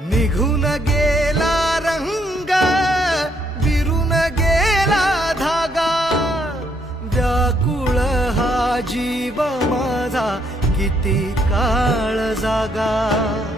निघून गेला रंग, विरून गेला धागा, व्याकुळ हा जीव माझा किती काळ जागा.